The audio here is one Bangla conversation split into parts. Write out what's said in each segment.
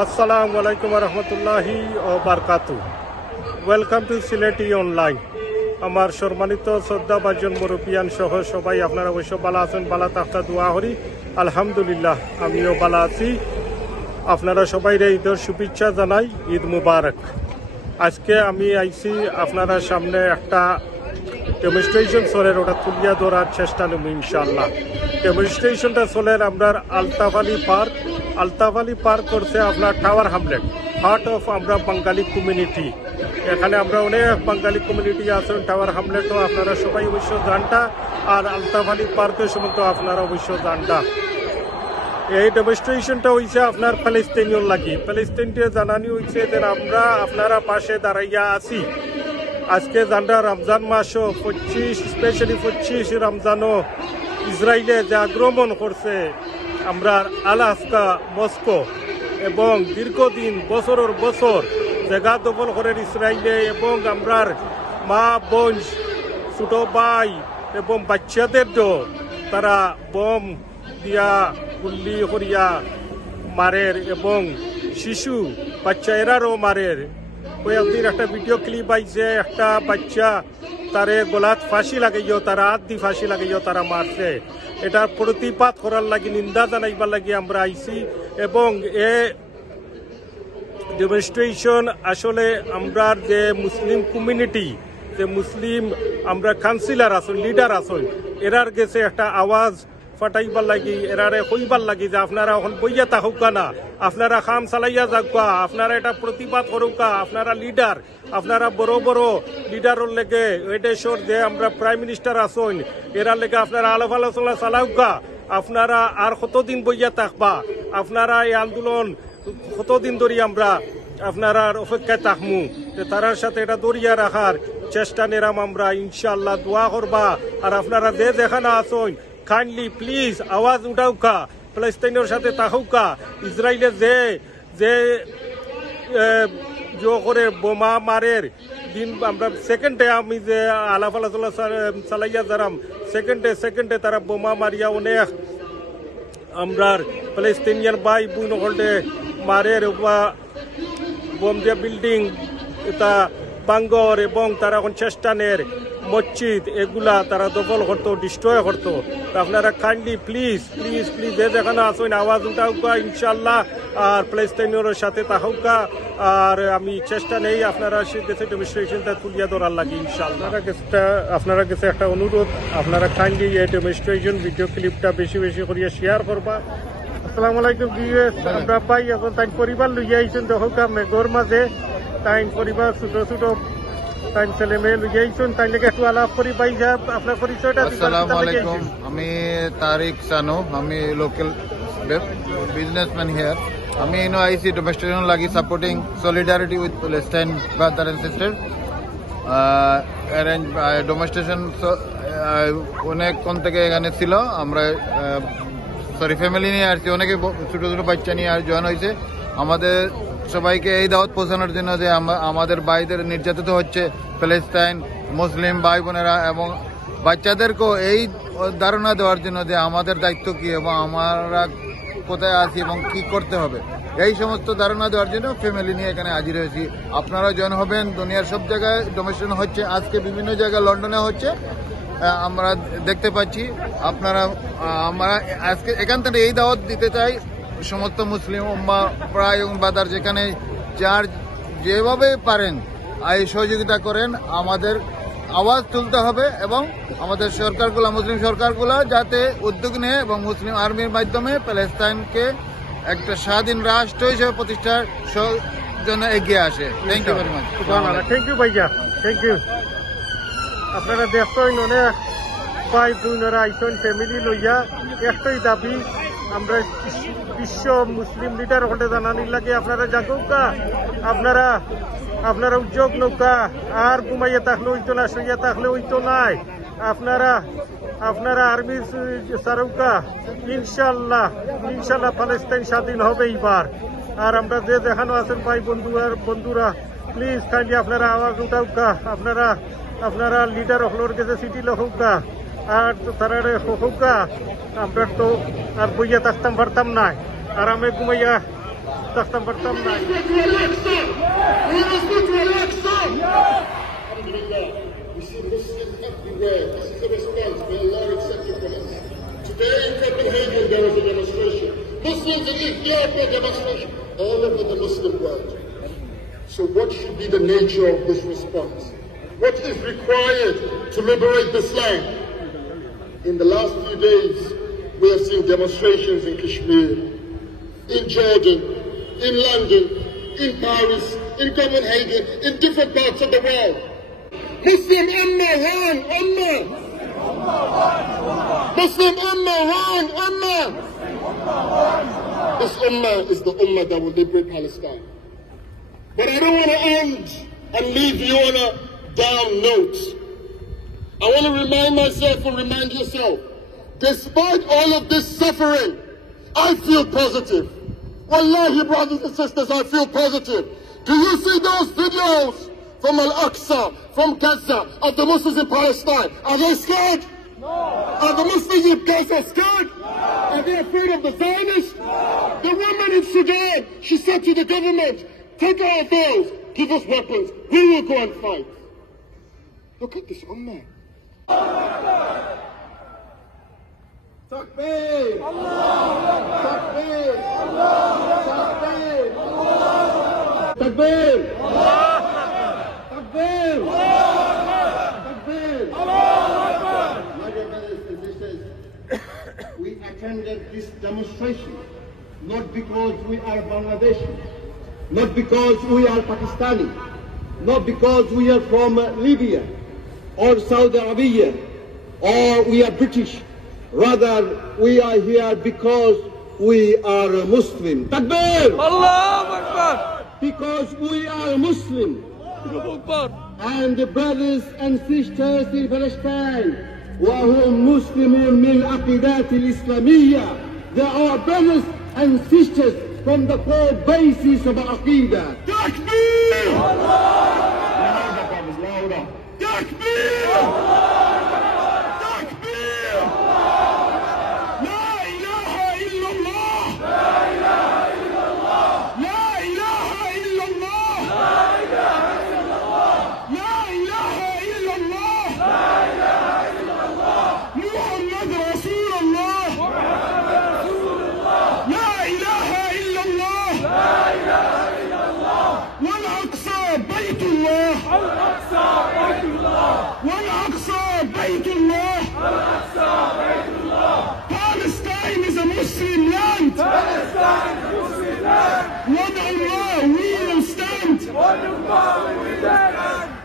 আসসালামু আলাইকুম রহমতুল্লাহি ও বারকাতু। Welcome to Sylheti online. আমার সম্মানিত শ্রদ্ধাভাজন মুরব্বিয়ান সহ সবাই আপনারা অবশ্য বালা আছেন, বালা তাহতা দোয়া করি। আলহামদুলিল্লাহ আমিও বালা আছি। আপনারা সবাই ঈদের শুভেচ্ছা জানাই, ঈদ মুবারক। আজকে আমি আইছি আপনারা সামনে একটা ডেমনস্ট্রেশন চলের, ওটা তুলিয়া ধরার চেষ্টা নেব ইনশাআল্লাহ। ডেমনস্ট্রেশনটা চলের আপনার আলতাফ আলী পার্ক করছে আপনার টাওয়ার হামলেট, পার্ট অফ আমরা বাঙালি কমিউনিটি। এখানে আমরা অনেক বাঙালি কমিউনিটি আছেন। টাওয়ার হামলেটও আপনারা সবাই অবশ্য জানটা, আর আলতাফ আলী পার্কের সময় তো আপনারা অবশ্য জানটা। এই ডেমনস্ট্রেশনটা হয়েছে আপনার প্যালেস্তাইনীয় লাগি। প্যালেস্তাইনকে জানানি হয়েছে যে আমরা আপনারা পাশে দাঁড়াইয়া আছি। আজকে জানটা রমজান মাসও 25 স্পেশালি 25 রমজানও ইসরায়েলে যে আক্রমণ করছে আমরা আলাস্কা, মস্কো এবং দীর্ঘদিন বছরের বছর জায়গা দখল করে ইসরায়েলে, এবং আমরার মা বোন, ছোট ভাই এবং বাচ্চাদেরও তারা বম দিয়া গুল্লি করিয়া মারের, এবং শিশু বাচ্চা এরারও মারের। ওই একদিন একটা ভিডিও ক্লিপ আইছে, একটা বাচ্চা তারে গলাত ফাঁসি লাগাইও, তারা হাত দি ফাঁসি লাগাইও তারা মারছে। এটার প্রতিবাদ করার লাগি, নিন্দা জানাইবার লাগি আমরা আইছি। এবং এ ডেমনস্ট্রেশন আসলে আমরা যে মুসলিম কমিউনিটি, যে মুসলিম আমরা কাউন্সিলর আছেন, লিডার আছেন, এরার গেছে একটা আওয়াজ ফাটাইবার লাগি, এরারে কইবার লাগি যে আপনারা এখন বইয়া থাকুকা না, আপনারা খাম চালাইয়া যাকা, আপনারা এটা প্রতিবাদ করুকা। আপনারা লিডার, আপনারা বড় বড় লিডারের লেগে এই দেশের যে আমরা প্রাইম মিনিস্টার আছেন, এরার লেগে আপনারা আলাপ আলোচনা চালাউকা। আপনারা আর কতদিন বইয়া থাকবা? আপনারা এই আন্দোলন কতদিন ধরে আমরা আপনারা অপেক্ষায় থাকমু, তারার সাথে এটা দরিয়া রাখার চেষ্টা নেরাম আমরা ইনশাআল্লাহ। দোয়া করবা। আর আপনারা যে যেখানে আছেন কাইন্ডলি প্লিজ আওয়াজ উঠাউকা, প্যালেস্তাইনের সাথে থাকুকা। ইসরায়েলে যে যে করে বোমা মারের দিন আমরা সেকেন্ডে, আমি যে আলাপ আলোচনা চালাইয়া যারাম, সেকেন্ডে তারা বোমা মারিয়া অনেক আমরার প্যালেস্তাইনিয়ান ভাই বোন হল্ডে মারের, বা বোম দিয়া বিল্ডিং এটা বাঙ্গর, এবং তারা এখন চেষ্টানের মসজিদ এগুলা তারা দখল করতো, ডিস্ট্রয় করতো। আপনারা কাইন্ডলি প্লিজ প্লিজ প্লিজ যে যেখানে আসেন আওয়াজ উঠাউকা ইনশাল্লাহ, আর প্যালেস্তাইনের সাথে থাকুকা। আর আমি চেষ্টা নেই আপনারা সে গেছে ডেমনস্ট্রেশনটা তুলিয়া ধরার লাগে ইনশাল্লাহ। আপনারা গেছে একটা অনুরোধ, আপনারা কাইন্ডলি এই ডেমনস্ট্রেশন ভিডিও ক্লিপটা বেশি বেশি করিয়া শেয়ার করবা। আসসালামু আলাইকুম ভিউয়ার্স। আমরা পাই এখন তাই পরিবার লইয়া আইছেন, দেখুকা মেঘর মাঝে তাই পরিবার ছোট ছোট তাই ছেলে মেয়ে লইয়া আইছেন, তাই লেগে একটু আলাপ করি। ভাই সাহেব আপনার পরিচয়টা। আসসালামু আলাইকুম, আমি তারিক সানু, আমি লোকাল বিজনেসম্যান হিয়ার। আমি ইনো আইসি ডেমনস্ট্রেশন লাগি supporting solidarity with Palestine brother and sister. Demonstration অনেক কোন থেকে এখানে ছিল, আমরা ফ্যামিলি নিয়ে আসছি, অনেকে ছোট ছোট বাচ্চা নিয়ে আর জয়েন হয়েছে। আমাদের সবাইকে এই দাওয়াত পৌঁছানোর জন্য যে আমাদের ভাইদের নির্যাতিত হচ্ছে প্যালেস্টাইন মুসলিম ভাই বোনেরা, এবং বাচ্চাদেরকেও এই ধারণা দেওয়ার জন্য যে আমাদের দায়িত্ব কি এবং আমরা কোথায় আছি এবং কি করতে হবে, এই সমস্ত ধারণা দেওয়ার জন্য ফ্যামিলি নিয়ে এখানে হাজির হয়েছি। আপনারা জয়েন হবেন। দুনিয়ার সব জায়গায় ডেমনস্ট্রেশন হচ্ছে, আজকে বিভিন্ন জায়গায় লন্ডনে হচ্ছে, আমরা দেখতে পাচ্ছি। আপনারা আমরা আজকে এখান থেকে এই দাওয়াত দিতে চাই সমস্ত মুসলিম উম্মাহ প্রায় এবং বাদার যেখানে যার যেভাবে পারেন এই সহযোগিতা করেন। আমাদের আওয়াজ তুলতে হবে এবং আমাদের সরকারগুলো, মুসলিম সরকারগুলো যাতে উদ্যোগ নেয় এবং মুসলিম আর্মির মাধ্যমে প্যালেস্টাইনকে একটা স্বাধীন রাষ্ট্র হিসেবে প্রতিষ্ঠার জন্য এগিয়ে আসে। Thank you very much. Thank you ভাইয়া, থ্যাংক ইউ। আপনারা দেখছেন অনেক ভাই বোনেরা আইসেন ফ্যামিলি লইয়া। একটাই দাবি আমরা বিশ্ব মুসলিম লিডার হলে জানানির লাগে আপনারা জাগুকা, আপনারা উদ্যোগ নৌকা। আর ঘুমাইয়া থাকলে হইতো না, শুইয়া থাকলে হইতো নাই। আপনারা আর্মি সারৌকা। ইনশাল্লাহ প্যালেস্টাইন স্বাধীন হবে এইবার। আর আমরা যে দেখানো আছেন ভাই বন্ধুরা প্লিজ কাইন্ডলি আপনারা আওয়াজ উঠাউকা। আপনারা লিডার হলোর গেছে সিটি লহুকা, আর তারা হৌকা। আমরা তো আর বইয়া থাকতাম পারতাম না, আরামে ঘুমাইয়া Dastam Bartam Nai. We see Muslims everywhere. This is the response. May Allah accept it from us. Today in Copenhagen there was a demonstration. Muslims in Ethiopia demonstration. All over the Muslim world. So what should be the nature of this response? What is required to liberate this land? In the last few days, we have seen demonstrations in Kashmir, in Jordan, in London, in Paris, in Copenhagen, in different parts of the world. Muslim Ummah, one Ummah! Muslim Ummah, one Ummah! This Ummah is the Ummah that will liberate Palestine. But I don't want to end and leave you on a down note. I want to remind myself and remind yourself, despite all of this suffering, I feel positive. Wallahi, brothers and sisters, I feel positive. Do you see those videos from Al-Aqsa, from Gaza, of the Muslims in Palestine? Are they scared? No. Are the Muslims in Gaza scared? No. Are they afraid of the Zionists? No. The woman in Sudan, she said to the government, take our those, give us weapons, we will go and fight. Look at this Ummah. Takbir! Takbir! Takbir! Takbir! Takbir! Takbir! My dear brothers and sisters, we attended this demonstration not because we are Bangladeshi, not because we are Pakistani, not because we are from Libya or Saudi Arabia or we are British. Rather, we are here because we are Muslim. Takbir! Allahu Akbar! Because we are Muslim. And the brothers and sisters in Palestine, وهم مسلمون من العقيدات الإسلامية. They are brothers and sisters from the core basis of Aqidah. Takbir! Louder, brothers, louder. Takbir! Palestine is a Muslim land. Palestine is a Muslim land. One Allah, we will stand. One Allah, we will stand.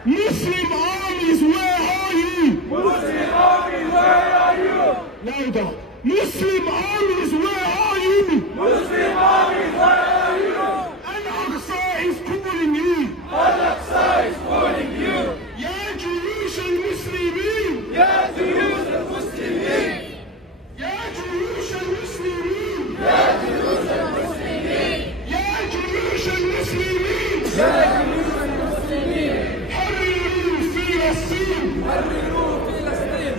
Muslim armies, where are you? Muslim armies, where are you? Louder. Muslim armies, where are you? Muslim armies, where are you? Al-Aqsa is calling you. Al-Aqsa is calling you. Ya Juyush al-Muslimin. Ya Juyush al-Muslimin. Ya Juyush al-Muslimin. Ya Juyush al-Muslimin. Ya Juyush al-Muslimin. Ya Juyush al-Muslimin. حرروا فلسطين. حرروا فلسطين.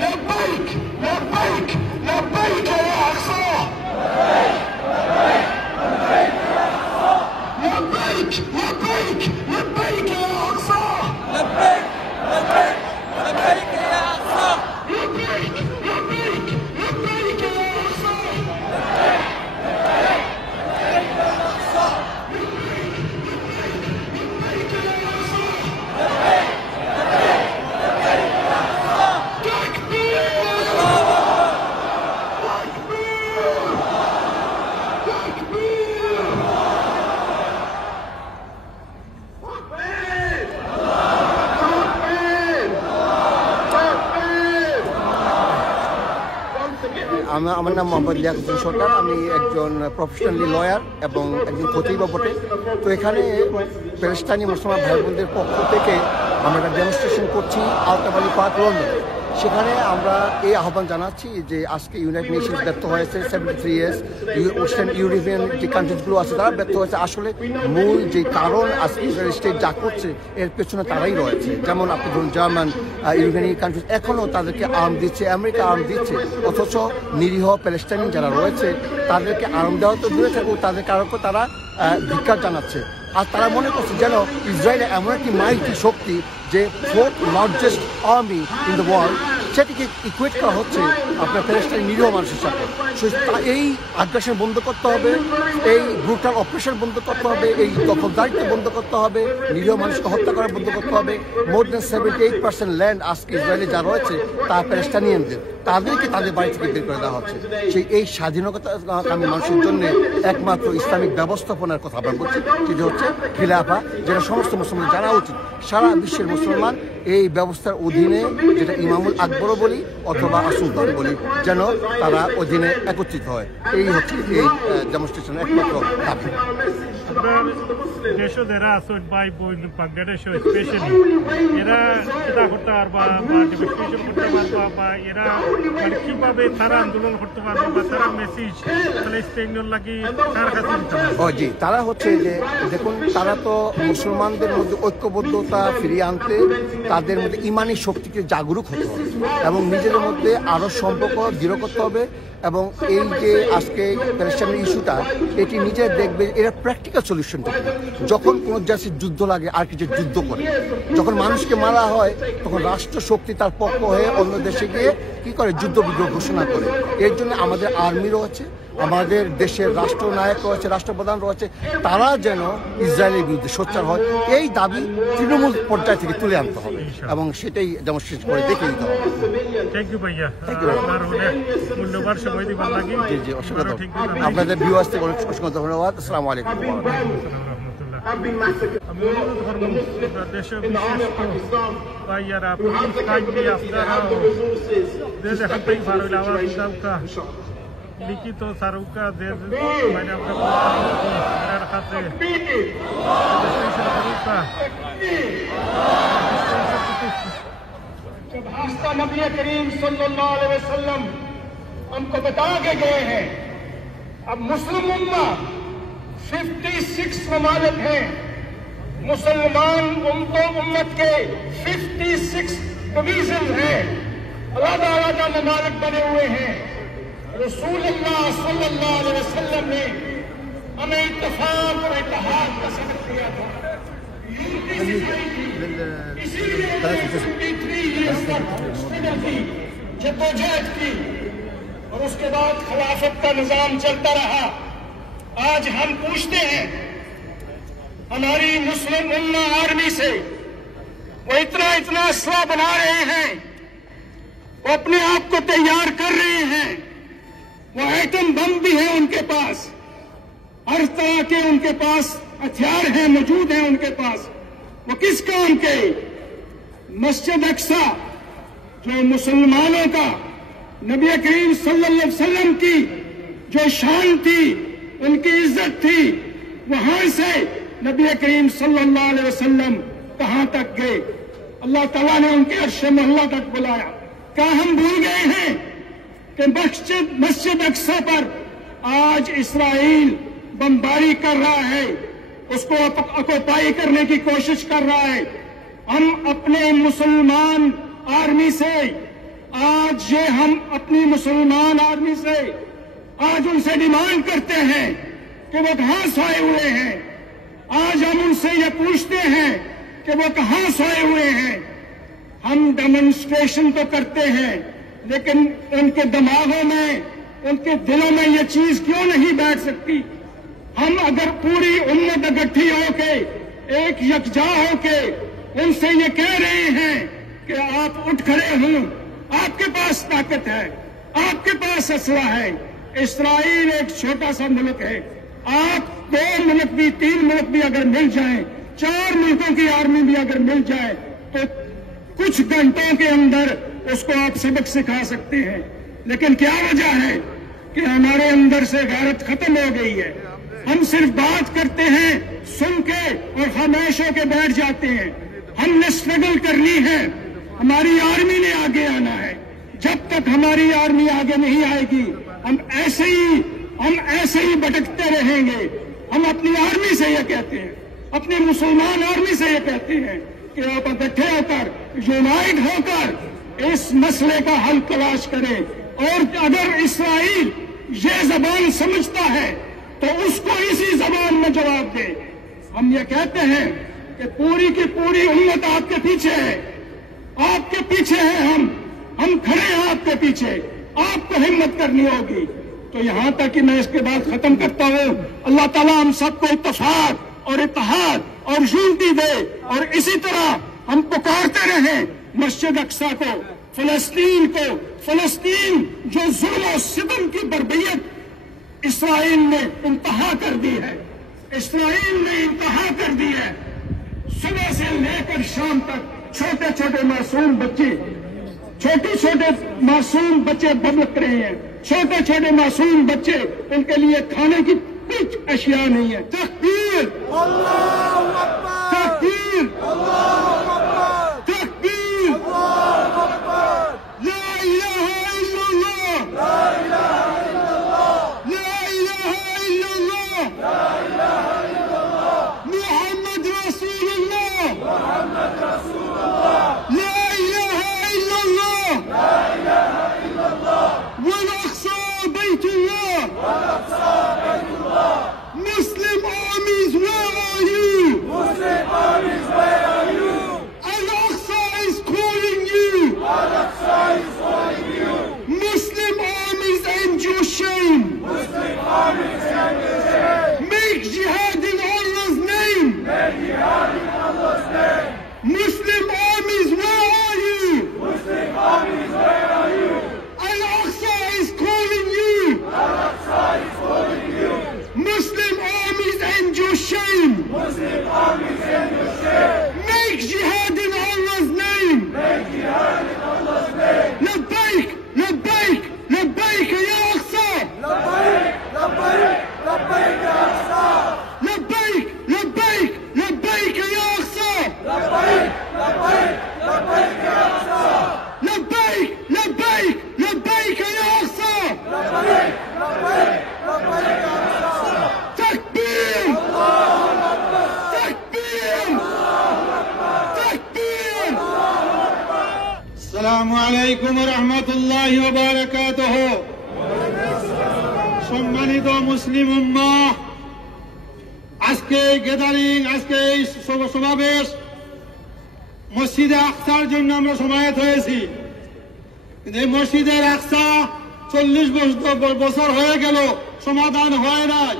لبيك لبيك لبيك يا أقصى لبيك لبيك لبيك يا أقصى لبيك لبيك لبيك يا أقصى لبيك لبيك لبيك يا أقصى আমার নাম মোহাম্মদ লিয়াকতুদ্দিন সরকার। আমি একজন প্রফেশনালি লয়ার এবং একজন খতিবও বটে। তো এখানে প্যালেস্টাইনি মুসলমান ভাই বোনদের পক্ষ থেকে আমরা একটা ডেমনস্ট্রেশন করছি আলতাফ আলী পার্ক, লন্ডনে। সেখানে আমরা এই আহ্বান জানাচ্ছি যে আজকে ইউনাইটেড নেশনস ব্যর্থ হয়েছে 73 ইয়ার্স, ওয়েস্টার্ন ইউরোপিয়ান যে কান্ট্রিজগুলো আছে তারা ব্যর্থ হয়েছে। আসলে মূল যে কারণ আজকে ইসরায়েল স্টেট যা করছে এর পেছনে তারাই রয়েছে। যেমন আপনি ধরুন জার্মান, ইউরোপিয়ান কান্ট্রিজ এখনও তাদেরকে আর্ম দিচ্ছে, আমেরিকা আর্ম দিচ্ছে, অথচ নিরীহ প্যালেস্টাইন যারা রয়েছে তাদেরকে আর্ম দেওয়া তো দূরে থাকুক, তাদের কারণ তারা ধিক্কার জানাচ্ছে। আর তারা মনে করছে যেন ইসরায়েল এমন একটি মাইটি শক্তি যে fourth largest army in the world, সেটিকে ইকুয়েট করা হচ্ছে আপনার প্যালেস্টাইন নিরীহ মানুষের সাথে। এই আগ্রাসন বন্ধ করতে হবে, এই ব্রুটাল অপারেশন বন্ধ করতে হবে, এই দখলদারিত্ব বন্ধ করতে হবে, নিরীহ মানুষকে হত্যা করা বন্ধ করতে হবে। মোর দেন 78% ল্যান্ড আজকে ইসরায়েলে যা রয়েছে তা প্যালেস্টাইনিয়ানদের, তাদেরকে তাদের বাড়ি থেকে বের করে দেওয়া হচ্ছে। এই স্বাধীনতাকামী মানুষের জন্য একমাত্র ইসলামিক ব্যবস্থাপনার কথা আমরা বলছি, যেটা হচ্ছে খিলাফা, যেটা সমস্ত মুসলমান জানা উচিত। সারা বিশ্বের মুসলমান এই ব্যবস্থার অধীনে, যেটা ইমামুল আকবরও বলি অথবা সুলতান বলি, যেন তারা অধীনে একত্রিত হয়। এই হচ্ছে এই ডেমনস্ট্রেশনের একমাত্র দাবি। দেশও যারা আছেন ভাই বোন বাংলাদেশও স্পেশালি এরা চিন্তা করতে পারবা বা ডেমনস্ট্রেশন করতে পারবা বা এরা মানে কিভাবে তারা আন্দোলন করতে পারবা বা তারা মেসেজ প্যালেস্টাইনের লাগি তার কাছে দিতে পারবে? ও জি, তারা হচ্ছে যে দেখুন, তারা তো মুসলমানদের মধ্যে ঐক্যবদ্ধতা ফিরিয়ে আনতে তাদের মধ্যে ইমানি শক্তিকে জাগরুক হতে হবে এবং নিজেদের মধ্যে আরও সম্পর্ক দৃঢ় করতে হবে। এবং এই যে আজকে প্যালেস্টাইনের ইস্যুটা, এটি নিজে দেখবে এরা প্র্যাকটিক্যাল সলিউশন থাকে। যখন কোনো দেশের যুদ্ধ লাগে আর কিছু যুদ্ধ করে, যখন মানুষকে মারা হয় তখন রাষ্ট্র শক্তি তার পক্ষ হয়ে অন্য দেশে গিয়ে কী করে, যুদ্ধ বিগ্রহ ঘোষণা করে। এর জন্য আমাদের আর্মি রয়েছে, আমাদের দেশের রাষ্ট্রনায়ক রয়েছে, রাষ্ট্রপ্রধান রয়েছে, তারা যেন ইসরায়েলের বিরুদ্ধে সোচ্চার হয়, এই দাবি তৃণমূল পর্যায় থেকে তুলে আনতে হবে এবং সেটাই ডেমনস্ট্রেট করে দেখে দিতে হবে। থ্যাংক ইউ ভাইয়া, আপনার অনেক মূল্যবান সময় দিবার লাগি। জি জি, অসংখ্য ধন্যবাদ। আপনাদের ভিউয়ার্স থেকে অনেক অসংখ্য ধন্যবাদ। আসসালামু আলাইকুম। আমি অনুরোধ করবো দেশে বিশেষ ভাইয়ারা কাইন্ডলি আপনারা দেশ এখান থেকে ভালো হইলে আমার দাউকা লিখিত সারুকা দেশ মানে আপনার কাছে जब हास्ता नबी करीम सल्लल्लाहु अलैहि वसल्लम हमको बता के गए हैं, अब मुस्लिम उम्मा 56 ममालिक हैं, मुसलमान उम्मत के 56 डिवीजन हैं, अलग-अलग ममालिक बने हुए हैं। रसूलुल्लाह सल्लल्लाहु अलैहि वसल्लम ने हमें इत्तेफाक और इत्तेहाद का सबक दिया था। जद्दोजहद की और उसके बाद खिलाफत का निजाम चलता रहा। आज हम पूछते हैं हमारी मुस्लिम उम्मा आर्मी से, वो इतना असला बना रहे हैं, वो अपने आप को तैयार कर रहे हैं, वो एटम बम भी है उनके पास, हर तरह के उनके पास हथियार हैं, मौजूद हैं उनके पास। वो किस काम के? मस्जिद अक्सा जो मुसलमानों का नबी करीम सल्लल्लाहु अलैहि वसल्लम की जो शान थी, उनकी इज्जत थी, वहां से नबी करीम सल्लल्लाहु अलैहि वसल्लम कहां तक गए? अल्लाह ताला ने उनके अर्श मोहल्ला तक बुलाया। क्या हम भूल गए हैं कि मस्जिद अक्सा पर आज इस्राइल बमबारी कर रहा है, उसको ऑक्युपाई करने की कोशिश कर रहा है। हम अपने मुसलमान आर्मी से हम अपनी मुसलमान आर्मी से आज उनसे डिमांड करते हैं कि वो कहां सोए हुए हैं। आज हम उनसे ये पूछते हैं कि वो कहां सोए हुए हैं। हम डेमोन्स्ट्रेशन तो करते हैं, लेकिन उनके दिमागों में, उनके दिलों में ये चीज क्यों नहीं बैठ सकती? हम अगर पूरी उम्मत इकट्ठी होके, एक यकजा होके उनसे ये कह रहे हैं कि आप उठ खड़े हों, आपके पास ताकत है, आपके पास असला है। इस्राइल एक छोटा सा मुल्क है, आप 2 मुल्क भी 3 मुल्क भी अगर मिल जाएं, 4 मुल्कों की आर्मी भी अगर मिल जाए तो कुछ घंटों के अंदर उसको आप सबक सिखा सकते हैं। लेकिन क्या वजह है कि हमारे अंदर से गैरत खत्म हो गई है। हम सिर्फ बात करते हैं, सुन के और खामोश होकर बैठ जाते हैं। हमने स्ट्रगल करनी है, हमारी आर्मी ने आगे आना है। जब तक हमारी आर्मी आगे नहीं आएगी हम ऐसे ही भटकते रहेंगे। हम अपनी आर्मी से ये कहते हैं, अपनी मुसलमान आर्मी से ये कहते हैं कि आप इकट्ठे होकर, यूनाइट होकर इस मसले का हल तलाश करें। और अगर इस्राइल ये जबान समझता है तो उसको इसी जबान में जवाब दे। हम ये कहते हैं कि पूरी की पूरी उम्मत आपके पीछे है, आपके पीछे है। हम खड़े हैं आपके पीछे, आपको हिम्मत करनी होगी। तो यहां तक कि मैं इसके बाद खत्म करता हूं। अल्लाह ताला हम सबको इत्तेफाक और इत्तेहाद और यूनिटी दे, और इसी तरह हम पुकारते रहें मस्जिद अक्सा को, फलस्तीन को। फलस्तीन जो जुल्म और सितम की बर्बरियत इस्राइल ने इंतहा कर दी है, इस्राइल ने इंतहा कर दी है। सुबह से लेकर शाम तक छोटे छोटे मासूम बच्चे बबक रहे हैं। छोटे छोटे मासूम बच्चे, उनके लिए खाने की कुछ अशिया नहीं है। तकबीर, तकबीर, तकबीर, ला इलाहा इल्लल्लाह, ला इलाहा इल्लल्लाह, मुहम्मद रसूलुल्लाह, ला इलाहा इल्लल्लाह, वल अक़सा Baitullah, Muslim armies, where are you? Muslim armies, where are you? Al-Aqsa is calling you. Al-Aqsa is calling you. Muslim armies end your shame. Muslim armies end your shame. Make jihad in Allah's name. Make jihad in Allah's name. Muslim armies, where are you? Muslim armies, where are you? Al-Aqsa is calling you. Al-Aqsa is calling you. Muslim armies end your shame. Muslim armies end your shame. Make jihad in Allah's name. Make jihad in Allah's name. Labbaik, labbaik, labbaik ya Aqsa. Labbaik, labbaik, labbaik ya Aqsa. Labbaik, labbaik, labbaik ya Aqsa. Labbaik, labbaik, labbaik ya Aqsa. Labbaik, labbaik, labbaik ya Aqsa. Labbaik, labbaik, labbaik ya Aqsa. Takbir! Takbir! Takbir! আসসালামু আলাইকুম ওয়া রাহমাতুল্লাহি ওয়া বারাকাতুহু। সম্মানিত মুসলিম উম্মাহ, আজকে এই গ্যাদারিং, আজকে এই সমাবেশ মসজিদে আকসার জন্য আমরা সমাবেত হয়েছি। কিন্তু এই মসজিদে আকসা 40 বছর হয়ে গেল, সমাধান হয় নাই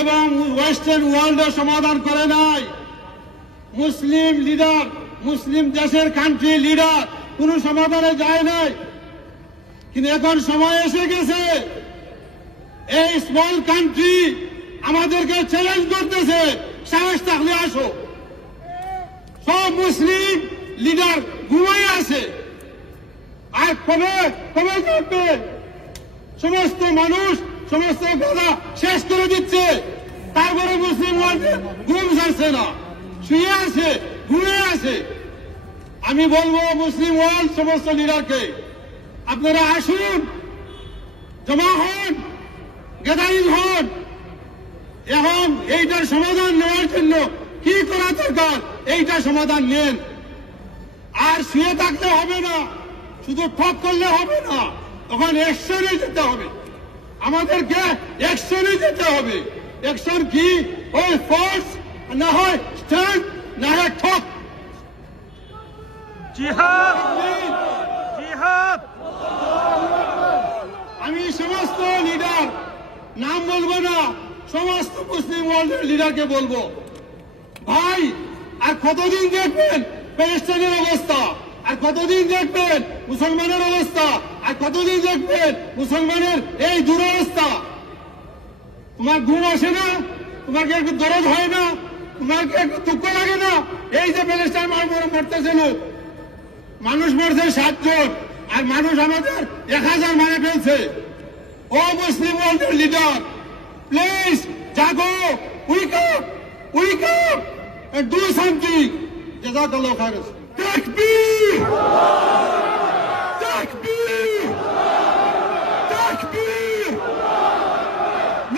এবং ওয়েস্টার্ন ওয়ার্ল্ডের সমাধান করে নাই। মুসলিম লিডার, মুসলিম দেশের কান্ট্রি লিডার কোনো সমাধানে যায় নাই। কিন্তু এখন সময় এসে গেছে, এই স্মল কান্ট্রি আমাদেরকে চ্যালেঞ্জ করতেছে, সাহস থাকলে আসো। সব মুসলিম লিডার ঘুমিয়ে আছে, আর কবে কবে করবে? সমস্ত মানুষ সমস্ত কথা শেষ করে দিচ্ছে, তারপরে মুসলিম ওয়ার্ল্ডে ঘুম ছাড়ছে না, শুয়ে আছে, ঘুমিয়ে আছে। আমি বলবো মুসলিম ওয়ার্ল্ড সমস্ত লিডারকে, আপনারা আসুন, জমা হন, গ্যাদারিং হন এবং এইটার সমাধান নেওয়ার জন্য কি করা দরকার এইটা সমাধান নেন। আর শুয়ে থাকলে হবে না, শুধু ঠক করলে হবে না, তখন অ্যাকশনে যেতে হবে। আমাদেরকে অ্যাকশনে যেতে হবে। অ্যাকশন কি? ওই ফোর্স, না হয় স্ট্রেংথ, না হয় ঠক। জিহাদ, জিহাদ। আমি সমস্ত লিডার, নাম বলবো না, সমস্ত মুসলিম ওয়ার্ল্ডের লিডারকে বলবো, ভাই আর কতদিন দেখবেন প্যালেস্টাইনের অবস্থা? আর কতদিন দেখবেন মুসলমানের অবস্থা? আর কতদিন দেখবেন মুসলমানের এই দুরবস্থা? তোমার ঘুম আসে না? তোমার কি একটু দরদ হয় না? তোমার কি একটু দুঃখ লাগে না? এই যে প্যালেস্টাইন মরতেছিল, মানুষ মরছে 7 জন, আর মানুষ আমাদের 1000 মারা ফেলছে। ও মুসলিম ওয়ার্ল্ডের লিডার, প্লিজ জাগো, wake up, wake up, and do something. জাযাকাল্লাহু খাইরান। Takbir! Takbir! Takbir!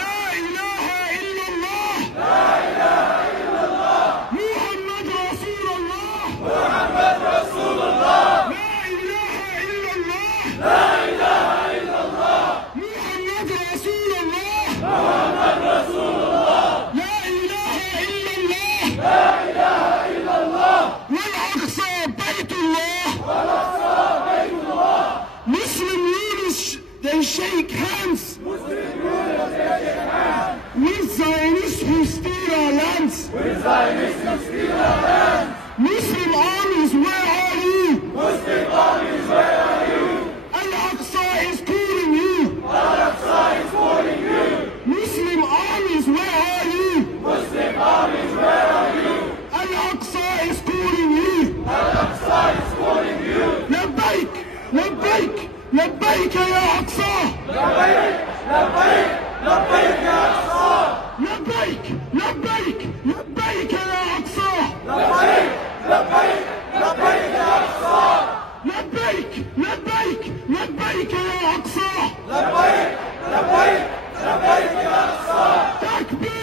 La ilaha illallah! La ilaha illallah! Muhammad Rasulullah! Muhammad Rasulullah! La ilaha illallah! La ilaha illallah! Muhammad Rasulullah! Muhammad Rasulullah! La ilaha illallah! La ilaha illallah! والأقصى بيت الله والأقصى بيت الله Muslim leaders they shake hands with Zionists who steal our lands Muslim armies where are you Muslim armies where are you Al-Aqsa is calling you Al-Aqsa is calling you Muslim armies where are you Muslim armies where are you Al-Aqsa is calling you Al-Aqsa is calling you لبيك لبيك لبيك يا أقصى لبيك لبيك لبيك يا أقصى لبيك لبيك لبيك يا أقصى لبيك لبيك لبيك يا أقصى لبيك لبيك لبيك يا أقصى لبيك لبيك لبيك يا أقصى تكبير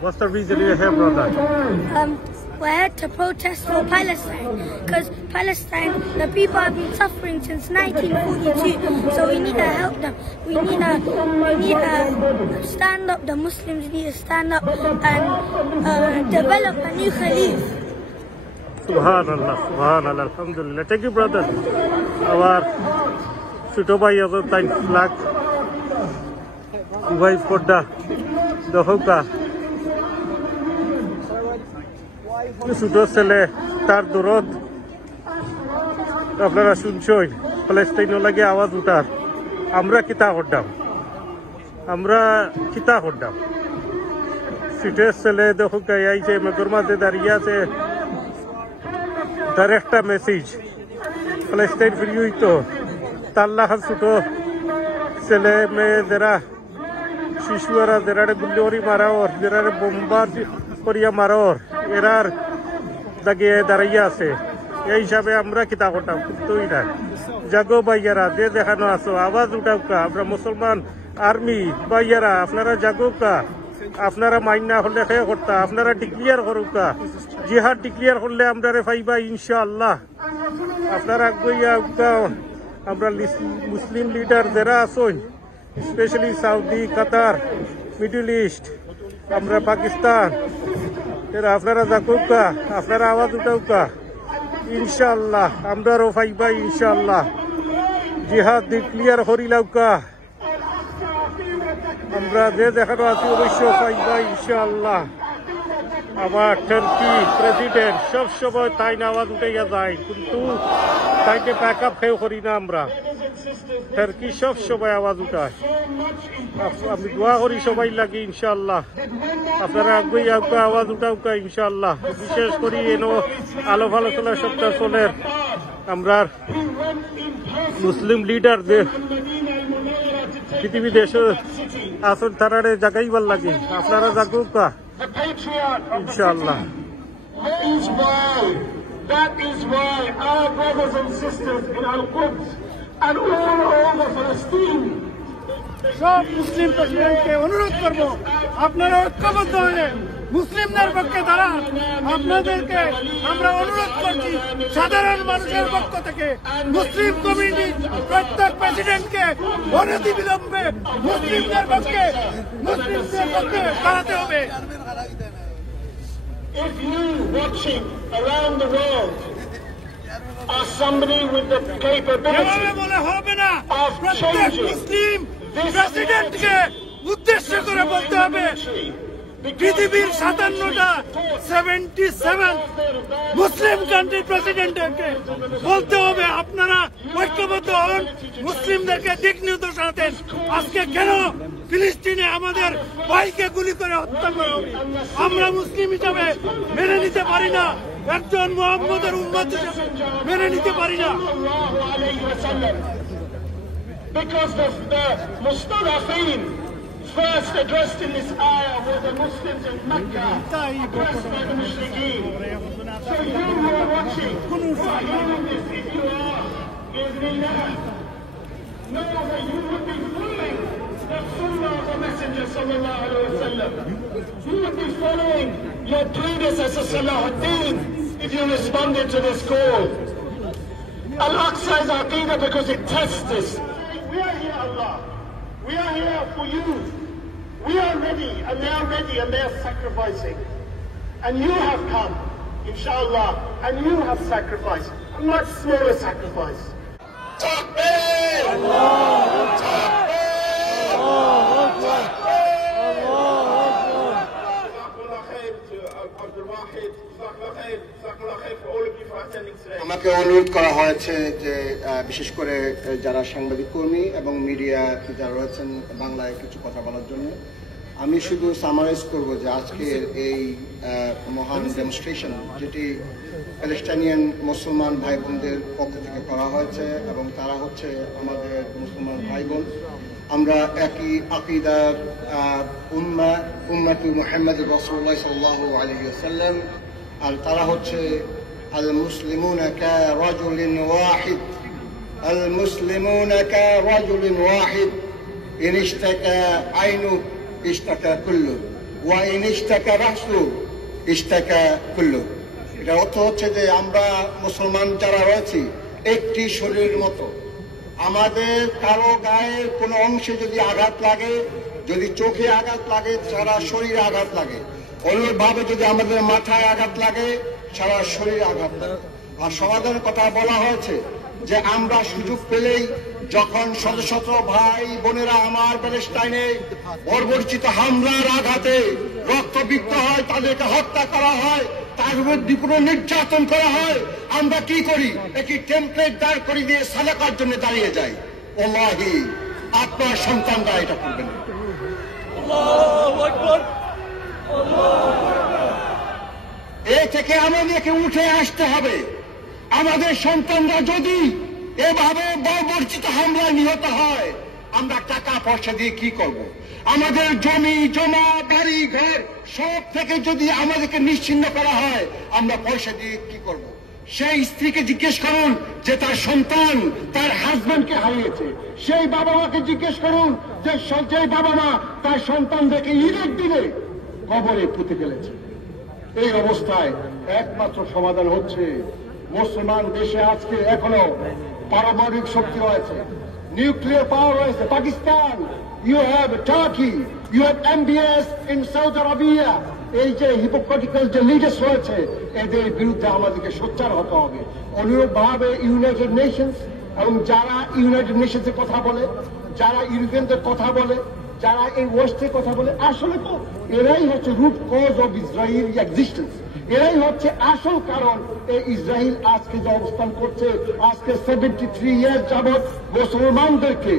What's the reason you're here, brother? We're here to protest for Palestine because Palestine, the people have been suffering since 1942. So we need to help them. We need to stand up. The Muslims need to stand up and develop a new Khalif. Subhanallah, Subhanallah, Alhamdulillah. Thank you, brother. Our Sutobai of the time flag, wife Koda, the Hoka. ছোট ছেলে তার দরদ আপনারা শুনছেন প্যালেস্টাইনের লাগে আওয়াজ উঠার আমরা কিতা করতাম সিটের ছেলে দেখো গাইছে মেঘর মাঝে দাঁড়িয়ে আছে তার একটা মেসেজ প্যালেস্টাইন ফ্রি হইতো তার লাখা ছোট ছেলে মেয়ে যারা শিশুরা যারা গুলি মারা ওর যারা বোম্বার করিয়া মারর এরার দাগে দাঁড়াইয়া আছে এই হিসাবে আমরা কিতা করতাম তুই না জাগো ভাইয়ারা যে দেখানো আছো আওয়াজ উঠাও কা আমরা মুসলমান আর্মি ভাইয়ারা আপনারা জাগো কা আপনারা মাইনা হলে খেয়ে করতা আপনারা ডিক্লিয়ার করুক কা জিহাদ ডিক্লিয়ার করলে আমরা পাইবা ইনশাআল্লাহ আপনারা গইয়া আমরা মুসলিম লিডার যারা আছেন স্পেশালি সৌদি কাতার মিডল ইস্ট আমরা পাকিস্তান এরা আপনারা যাকুকা আপনারা আওয়াজ উঠাউকা ইনশাআল্লাহ আমরাও পাইবা ইনশাআল্লাহ জিহাদ ডিক্লিয়ার করিলাউকা আমরা যে দেখানো আছি অবশ্য পাইবা ইনশাআল্লাহ আমার টার্কি প্রেসিডেন্ট সব সময় তাই না আওয়াজ উঠাইয়া যায় কিন্তু তাইকে ব্যাক আপ খেয়েও করি না আমরা টার্কি সব সময় আওয়াজ উঠায় আমি দোয়া করি সবাই লাগে ইনশাআল্লাহ আপনারা আগুয়া আওয়াজ উঠাউকা ইনশাআল্লাহ বিশেষ করে এনো আলোপ আলোচনা সপ্তাহ চলের আমরা মুসলিম লিডার যে পৃথিবী দেশে আসন তারারে জাগাইবার লাগে আপনারা জাগুকা ইনশাআল্লাহ That is why our brothers and sisters in Al-Quds and all over Palestine সব মুসলিম প্রেসিডেন্টকে অনুরোধ করব আপনারা ঐক্যবদ্ধ হয়ে মুসলিমদের পক্ষে দাঁড়ান আপনাদেরকে আমরা অনুরোধ করছি সাধারণ মানুষের পক্ষ থেকে মুসলিম কমিউনিটি প্রত্যেক প্রেসিডেন্টকে অনতিবিলম্বে মুসলিমদের পক্ষে দাঁড়াতে হবে If you watching around the world are somebody with the capability of changing মুসলিম প্রেসিডেন্টকে উদ্দেশ্য করে বলতে হবে পৃথিবীর 57টা 77 মুসলিম কান্ট্রি প্রেসিডেন্টকে বলতে হবে আপনারা ঐক্যবদ্ধ হন মুসলিমদেরকে দিক নির্দেশনা দেন আজকে কেন ফিলিস্তিনে আমাদের ভাইকে গুলি করে হত্যা করা হবে। আমরা মুসলিম হিসাবে মেনে নিতে পারি না, একজন মুহাম্মদের উম্মত হিসাবে মেনে নিতে পারি না। Because the Mustadafin first addressed in this ayah were the Muslims in Mecca, oppressed by the Mushrikeen. So you who are watching, who are hearing this, if you are, know that you would be following the sunnah of the Messenger sallallahu alaihi wasallam. You would be following your predecessor Salahuddin if you responded to this call. Al-Aqsa is Aqidah because it tests this. We are here, Allah. We are here for you. We are ready, and they are ready, and they are sacrificing. And you have come, inshallah, and you have sacrificed a much smaller sacrifice. Takbir! Allah! Takbir! Allah! আমাকে অনুরোধ করা হয়েছে যে বিশেষ করে যারা সাংবাদিক কর্মী এবং মিডিয়া যারা রয়েছেন বাংলায় কিছু কথা বলার জন্য। আমি শুধু সামারাইজ করব যে আজকের এই মহান ডেমনস্ট্রেশন যেটি প্যালেস্টাইনিয়ান মুসলমান ভাই বোনদের পক্ষ থেকে করা হয়েছে এবং তারা হচ্ছে আমাদের মুসলমান ভাই বোন। আমরা একই আকিদার উম্মতুল মুহাম্মদ রাসূলুল্লাহ সাল্লাল্লাহু আলাইহি ওয়াসাল্লাম, আর তারা হচ্ছে المسلمون كرجل واحد المسلمون كرجل واحد إن اشتكى عينه اشتكى كله وإن اشتكى رأسه اشتكى كله। এটা অর্থ হচ্ছে যে আমরা মুসলমান যারা রয়েছি একটি শরীরের মতো। আমাদের কারো গায়ের কোনো অংশে যদি আঘাত লাগে, যদি চোখে আঘাত লাগে, সারা শরীরে আঘাত লাগে। অনুরূপভাবে যদি আমাদের মাথায় আঘাত লাগে, সারা শরীরে আঘাত লাগে। আর সমাধানের কথা বলা হয়েছে যে আমরা সুযোগ পেলেই যখন শত শত ভাই বোনেরা আমার প্যালেস্টাইনে বর্বরচিত হামলার আঘাতে রক্তবিক্ত হয়, তাদেরকে হত্যা করা হয়, তার উপর বিপুল নির্যাতন করা হয়, আমরা কি করি? একটি টেমপ্লেট দাঁড় করে দিয়ে সালাকার জন্য দাঁড়িয়ে যাই। ওয়াল্লাহি আপনার সন্তানরা এটা করবেন। আল্লাহু আকবার, এ থেকে আমাদেরকে উঠে আসতে হবে। আমাদের সন্তানরা যদি এভাবে বর্বরচিত হামলায় নিহত হয়, আমরা টাকা পয়সা দিয়ে কি করব? আমাদের জমি জমা বাড়ি ঘর সব থেকে যদি আমাদেরকে নিশ্চিহ্ন করা হয়, আমরা পয়সা দিয়ে কি করব? সেই স্ত্রীকে জিজ্ঞেস করুন যে তার সন্তান তার হাজবেন্ডকে হারিয়েছে। সেই বাবা মাকে জিজ্ঞেস করুন যে বাবা মা তার সন্তানদেরকে ঈদের দিনে কবরে পুঁতে ফেলেছে। এই অবস্থায় একমাত্র সমাধান হচ্ছে মুসলমান দেশে আজকে এখনো পারমাণবিক শক্তি রয়েছে, নিউক্লিয়ার পাওয়ার রয়েছে। Pakistan, you have Turkey, you have MBS in Saudi Arabia. এই যে হিপোক্রেটিক্যাল যে লিডার্স রয়েছে, এদের বিরুদ্ধে আমাদেরকে সোচ্চার হতে হবে। অনুরূপভাবে ইউনাইটেড নেশনস এবং যারা ইউনাইটেড নেশনসের কথা বলে, যারা ইউরোপিয়ানদের কথা বলে, যারা এই ওয়েস্টের কথা বলে, আসলে তো এরাই হচ্ছে root cause of Israel existence. এরাই হচ্ছে আসল কারণ এই ইসরায়েল আজকে যে অবস্থান করছে। আজকে 73 ইয়ার যাবৎ মুসলমানদেরকে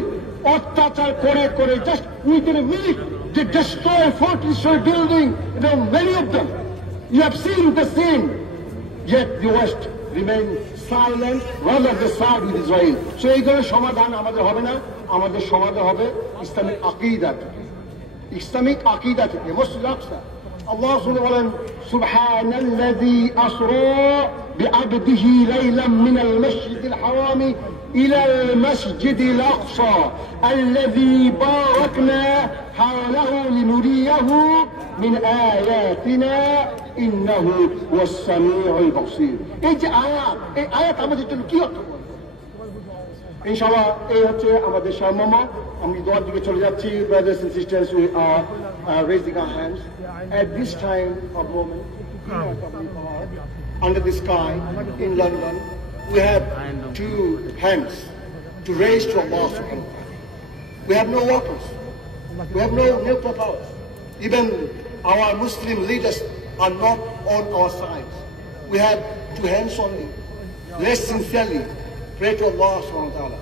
অত্যাচার করে করে just within a minute they destroy 40-story building, many of them. You have seen the same. Yet the West remain silent, rather they side with Israel. So এই ধরনের সমাধান আমাদের হবে না, আমাদের সমাধান হবে ইসলামিক আকীদা থেকে। ইসলামিক আকীদা থেকে মসজিদ আকসা আল্লাহ বলেন সুবহানাল্লাযী আসরা বিআবদিহি লাইলাম মিনাল মাসজিদিল হারামি ইলাল মাসজিদিল আকসা আল্লাযী বারাকনা হাওলাহু লিনুরিয়াহু মিন আয়াতিনা ইন্নাহু হুয়াস সামিউল বাসীর। এই যে আয়াত, এই আয়াত আমাদের জন্য কি অর্থ? ইনশাআল্লাহ এই হচ্ছে আমাদের সারমর্ম। আমি দোয়ার দিকে চলে যাচ্ছি। Brothers and sisters, we are raising our hands at this time of moment under the sky in London. We have two hands to raise to Allah subhanahu wa ta'ala. We have no weapons, we have no nuclear powers. Even our Muslim leaders are not on our side. We have two hands only. Let's sincerely pray to Allah subhanahu wa ta'ala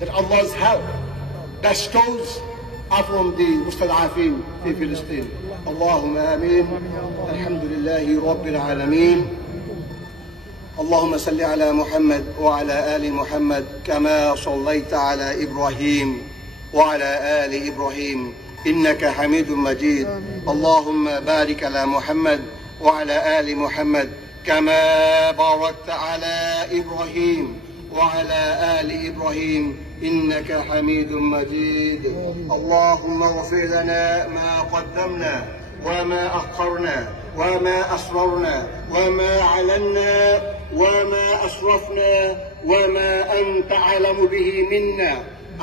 that Allah's help bestows عفوا المستضعفين في فلسطين. اللهم آمين. الحمد لله رب العالمين. اللهم صل على محمد وعلى آل محمد كما صليت على إبراهيم وعلى آل إبراهيم إنك حميد مجيد. اللهم بارك على محمد وعلى آل محمد كما باركت على إبراهيم وعلى آل إبراهيم إنك حميد مجيد. اللهم اغفر لنا ما قدمنا وما أخرنا وما أسررنا وما علنا وما أسرفنا وما أنت أعلم به منا.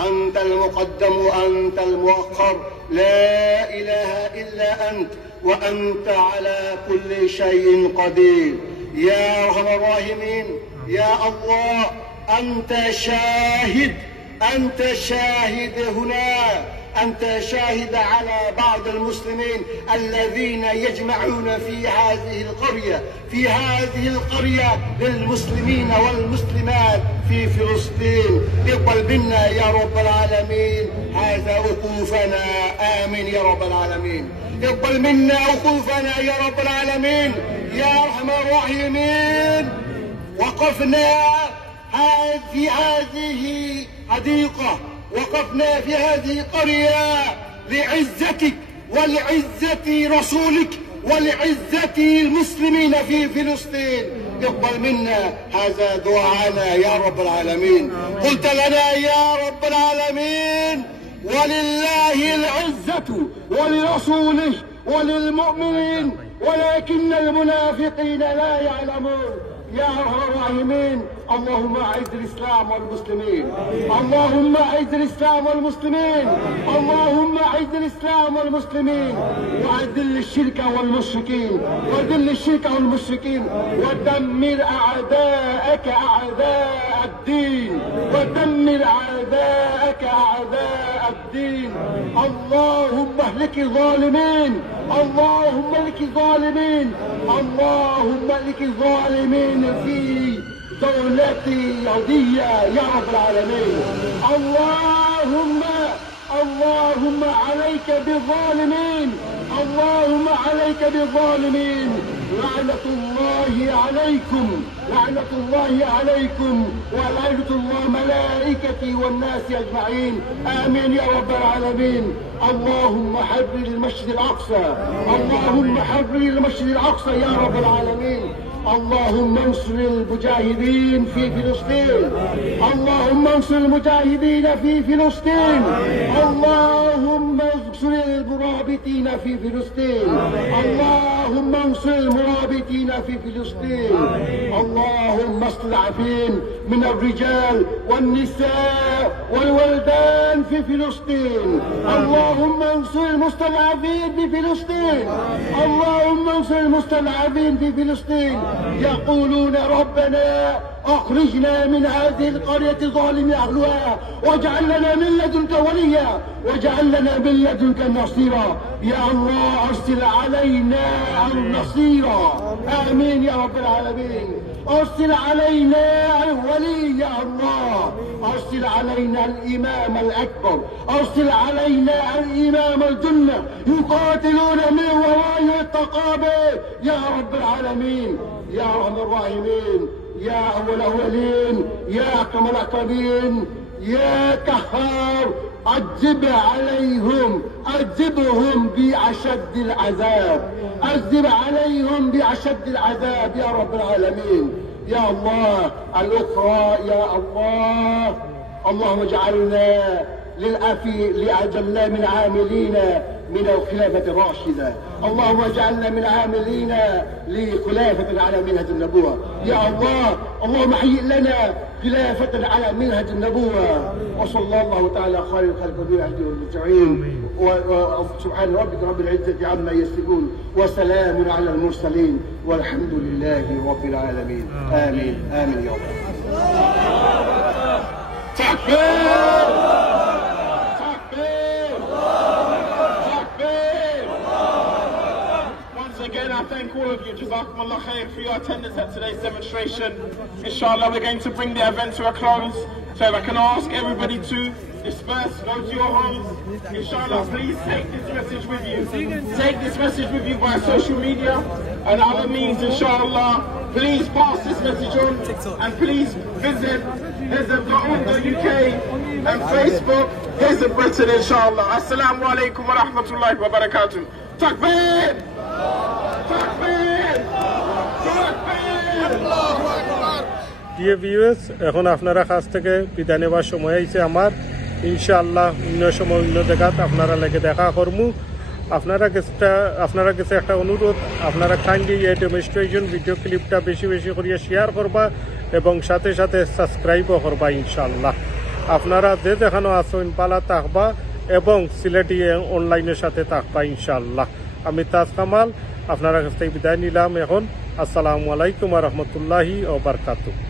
أنت المقدم وأنت المؤخر، لا إله إلا أنت، وأنت على كل شيء قدير. يا أرحم الراحمين، يا الله أنت شاهد، أنت شاهد هنا، أنت شاهد على بعض المسلمين الذين يجمعون في هذه القرية للمسلمين والمسلمات في فلسطين. اقبل منا يا رب العالمين هذا وقوفنا، آمين يا رب العالمين. اقبل منا وقوفنا يا رب العالمين يا أرحم الراحمين. وقفنا في هذه حديقة، وقفنا في هذه قرية لعزتك ولعزة رسولك ولعزة المسلمين في فلسطين. اقبل منا هذا دعاءنا يا رب العالمين. قلت لنا يا رب العالمين ولله العزة ولرسوله وللمؤمنين ولكن المنافقين لا يعلمون. يا أرحم الراحمين اللهم أعز الإسلام والمسلمين، اللهم أعز الإسلام والمسلمين، اللهم أعز الإسلام والمسلمين، وأذل الشرك والمشركين، وأذل الشرك والمشركين، ودمر أعداءك أعداء الدين، ودمر أعداءك أعداء الدين. اللهم اهلك الظالمين، اللهم اهلك الظالمين، اللهم اهلك الظالمين في دولتي يهودية يا رب العالمين. اللهم عليك بالظالمين، اللهم عليك بالظالمين. لعنة الله عليكم، لعنة الله عليكم ولعنة الله ملائكتي والناس أجمعين، آمين يا رب العالمين. اللهم حرر المسجد الأقصى، اللهم حرر المسجد الأقصى يا رب العالمين. اللهم انصر المجاهدين في فلسطين، اللهم انصر المجاهدين في فلسطين، اللهم انصر المرابطين في فلسطين، اللهم انصر المرابطين في فلسطين. اللهم المستضعفين من الرجال والنساء والولدان في فلسطين، اللهم انصر المستضعفين في فلسطين، اللهم انصر المستضعفين في فلسطين. يقولون ربنا أخرجنا من هذه القرية ظالم أهلها واجعل لنا من لدنك وليا واجعل لنا من لدنك نصيرا. يا الله أرسل علينا النصيرا، آمين يا رب العالمين. أرسل علينا الولي يا الله، أرسل علينا الإمام الأكبر، أرسل علينا الإمام الجنة يقاتلون من وراء التقابة يا رب العالمين. يا أرحم الراحمين، يا أول الأولين، يا أكرم الأكرمين، يا قهار عذب عليهم، عذبهم بأشد العذاب، عذب عليهم بأشد العذاب يا رب العالمين. يا الله الأخرى يا الله، اللهم اجعلنا لأجلنا من عاملين من الخلافة الراشدة، اللهم اجعلنا من عاملين لخلافة على منهج النبوة يا الله. اللهم هيئ لنا خلافة على منهج النبوة. وصلى الله تعالى خير الخلق بالعهد والمتعين. وسبحان ربك رب العزة عما يصفون وسلام على المرسلين والحمد لله رب العالمين. آمين آمين يا رب. تكبير. Again, I thank all all of you, Jazakumullah khair, for your attendance at today's demonstration. Inshallah, we're going to bring the event to a close. So if I can ask everybody to disperse, go to your homes. Inshallah, please take this message with you. Take this message with you by social media and other means, inshallah. Please pass this message on and please visit hizb.org.uk and Facebook, Hizb Britain, inshallah. Assalamu alaikum wa rahmatullahi wa barakatuh. Takbir! Takbir! Takbir! Dear viewers, এখন আপনারা কাছ থেকে বিদায় নেওয়ার সময় আইছে আমার। ইনশাআল্লাহ অন্য সময় অন্য জায়গাত আপনারা লেগে দেখা করমু। আপনারা কাছে একটা অনুরোধ, আপনারা কাইন্ডলি এই ডেমনস্ট্রেশন ভিডিও ক্লিপটা বেশি বেশি করিয়া শেয়ার করবা এবং সাথে সাথে সাবস্ক্রাইবও করবা ইনশাআল্লাহ। আপনারা যে যেখানে আসেন পালা থাকবা এবং সিলেটি অনলাইনের সাথে থাকবা ইনশাআল্লাহ। আমি তাজ কামাল আপনারা কাছ থেকে বিদায় নিলাম এখন। আসসালামু আলাইকুম ওয়া রাহমাতুল্লাহি ওয়া বারাকাতুহু।